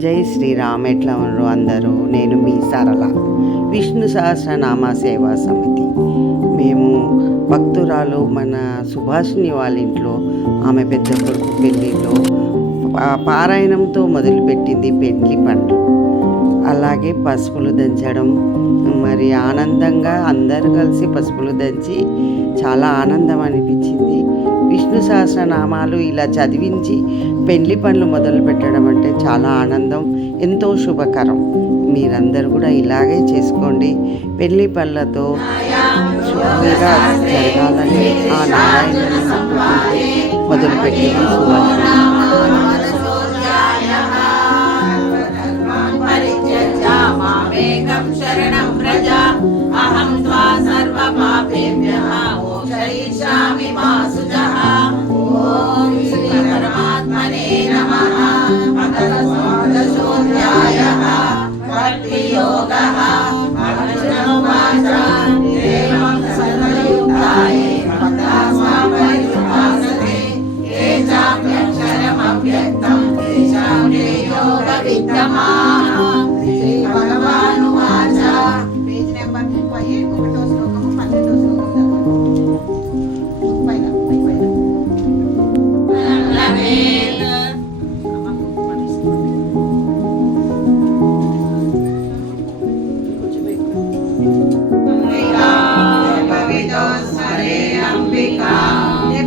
జై శ్రీరామ్. ఎట్లా ఉన్నారు అందరూ? నేను మీ సరళ, విష్ణు సహస్రనామ సేవా సమితి. మేము భక్తురాలు మన సుభాషిణి వాళ్ళ ఇంట్లో ఆమె పెద్ద కొడుకు పెళ్ళిలో పారాయణంతో మొదలుపెట్టింది పెళ్లి పండ్లు. అలాగే పసుపులు దంచడం, మరి ఆనందంగా అందరూ కలిసి పసుపులు దంచి చాలా ఆనందం అనిపించింది. విష్ణు సహస్రనామాలు ఇలా చదివించి పెళ్లి పనులు మొదలు పెట్టడం అంటే చాలా ఆనందం, ఎంతో శుభకరం. మీరందరూ కూడా ఇలాగే చేసుకోండి. పెళ్లి పనులతో శుభంగా జరగాలని ఆ నారాయణుని మొదలుపెట్టింది సుభాషిణి. శరణం వ్రజ అహం త్వా సర్వ పాపేభ్యః మోక్షయిష్యామి మా సుజః. ఓం శ్రీ పరమాత్మనే నమః. భగవద్గీతాధ్యాయః భక్తి యోగః. అర్జున ఉవాచ ఏవం సర్వయుక్తాయే భక్తాస్మాం పరియుపాసతే ఏ చాప్యక్షరమవ్యక్తం తేషాం తే యోగ విద్యమాః. శ్రీ భగవాను వాచ. పేజ్ నెంబర్ 30 ఒకటో శ్లోకము 12వ శ్లోకం పైన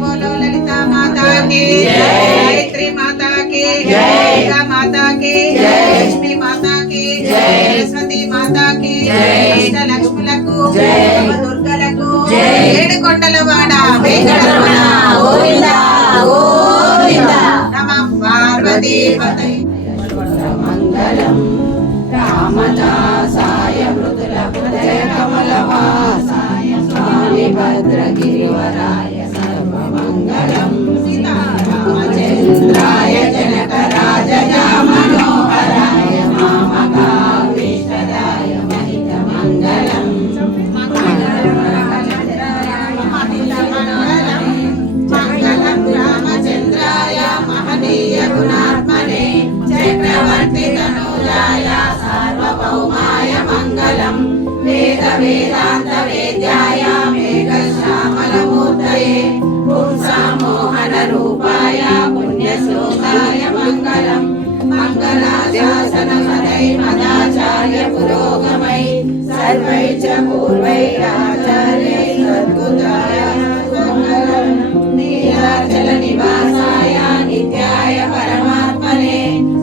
बोलो ललिता माता की जय, गायत्री माता की जय, दुर्गा माता की जय, लक्ष्मी माता की जय, सरस्वती माता की जय, अष्टलक्ष्मुలకు जय, దుర్గలకు जय, ఏడుకొండలవాడ వెంకటరమణ గోవింద గోవింద. నమః పార్వతీ పతై. మంగళం రామదాసాయ మృదుల హృదయ కమలవాసాయ స్వామి భద్రగిరివరాయ సర్వమంగళం. సీతారామచంద్రాయ జనకరాజయ మనోహరాయ మామకాభీష్టదాయ మహితమంగళం. మంగళం రామచంద్రాయ మహనీయ గుణాత్మనే చక్రవర్తి తనూజాయ సార్వభౌమాయ మంగళం. వేద వేదాంత వేద్యాయ మేఘశ్యామలమూర్తయే పుంసామోహన రూపాయ పుణ్యశ్లోకాయ మంగళం. మంగళాశాసన పదై మదాచార్య పురోగమై సర్వై చ పూర్వై ఆచార్యై సద్గుతాయ మంగళం. నీలాచల నివాసాయ నిత్యాయ పరమాత్మనే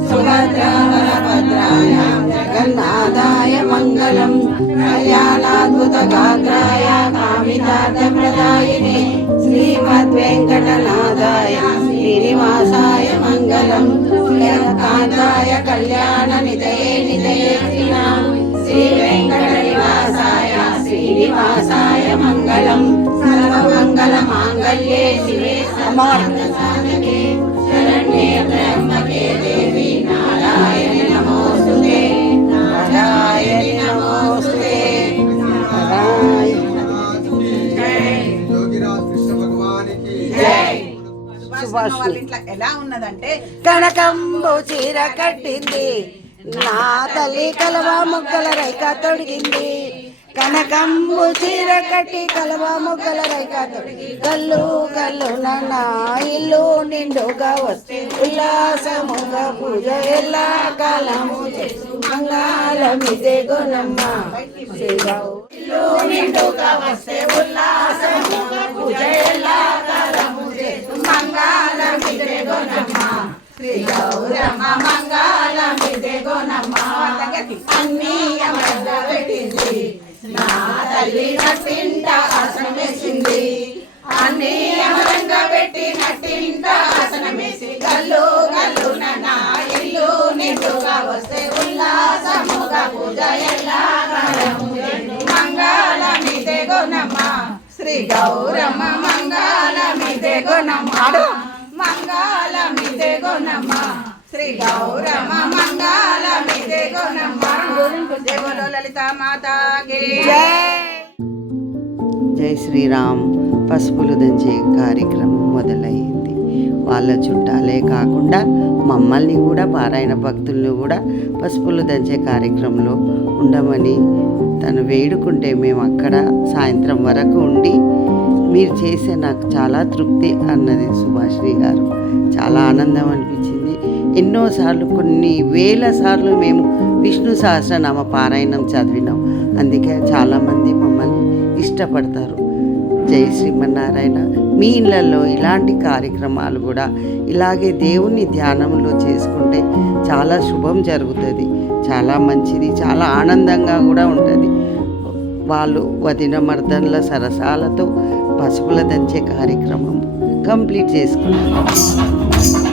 సుభద్రావరభద్రాయ జగన్నాథాయ మంగళం. కళ్యాణాద్భుత గాత్రాయ కామితార్థప్రదాయినే శ్రీమద్వేంకటనాథాయ శ్రీనివాసాయ మంగళం. శ్రీకాంతాయ కళ్యాణ నిధయే నిధయే శ్రీ వెంకట నివాసాయ శ్రీనివాసాయ మంగళం. సర్వమంగళ మాంగళ్యే శివే సర్వార్థసాధకే శరణ్యే త్ర్యంబకే దేవి నారాయణి నమోస్తుతే నారాయణి నమోస్తుతే. వాళ్ళ ఇంట్లో ఎలా ఉన్నదంటే కనకంబు చీర కట్టింది, నా తల్లి కలవా ముగ్గల రైక తొడిగింది. కనకంబు చీర కట్టి కలవా ముగ్గల రైక తొడిగి గల్లు గల్లు నా ఇల్లు నిండుగా వస్తే ఉల్లాసముగా పూజ ఎలా కాలము చేసు మంగళమిదే గుణమ్మ. ఇల్లు నిండుగా వస్తే ఉల్లాసముగా పూజ ఎలా కాలము చేసు మంగళమిదే గుణమ్మ. శ్రీ గౌరమ్మ మంగళమిదే గుణమ్మ. అన్నీ అమర పెట్టింది, నా తల్లి నట్టింట ఆసనం వేసింది. అన్నీ అమరంగా పెట్టి నట్టింట ఆసనం వేసి గల్లు గల్లు నా ఇల్లు నిండుగా వస్తే ఉల్లాసముగా పూజ ఎలా మంగళమిదే గుణమ్మ. శ్రీ గౌరమ్మ మంగళమిదే గుణమ్మ. మంగళమిదే గుణమ్మ. శ్రీ గౌరమ్మ మంగళమిదే గుణమ్మ. జై బోలో లలితా మాతా కీ జై. జై శ్రీరామ్. పసుపులు దంచే కార్యక్రమం మొదలైంది. వాళ్ళ చుట్టాలే కాకుండా మమ్మల్ని కూడా పారాయణ భక్తులను కూడా పసుపులు దంచే కార్యక్రమంలో ఉండమని తను వేడుకుంటే మేము అక్కడ సాయంత్రం వరకు ఉండి మీరు చేసే నాకు చాలా తృప్తి అన్నది సుభాషిణి గారు. చాలా ఆనందం అనిపించింది. ఎన్నోసార్లు కొన్ని వేల సార్లు మేము విష్ణు సహస్రనామ పారాయణం చదివినాం. అందుకే చాలామంది మమ్మల్ని ఇష్టపడతారు. జై శ్రీమన్నారాయణ. మీ ఇళ్ళల్లో ఇలాంటి కార్యక్రమాలు కూడా ఇలాగే దేవుని ధ్యానంలో చేసుకుంటే చాలా శుభం జరుగుతుంది, చాలా మంచిది, చాలా ఆనందంగా కూడా ఉంటుంది. వాళ్ళు వదిన మర్దన్ల సరసాలతో పసుపుల దంచే కార్యక్రమం కంప్లీట్ చేసుకున్నారు.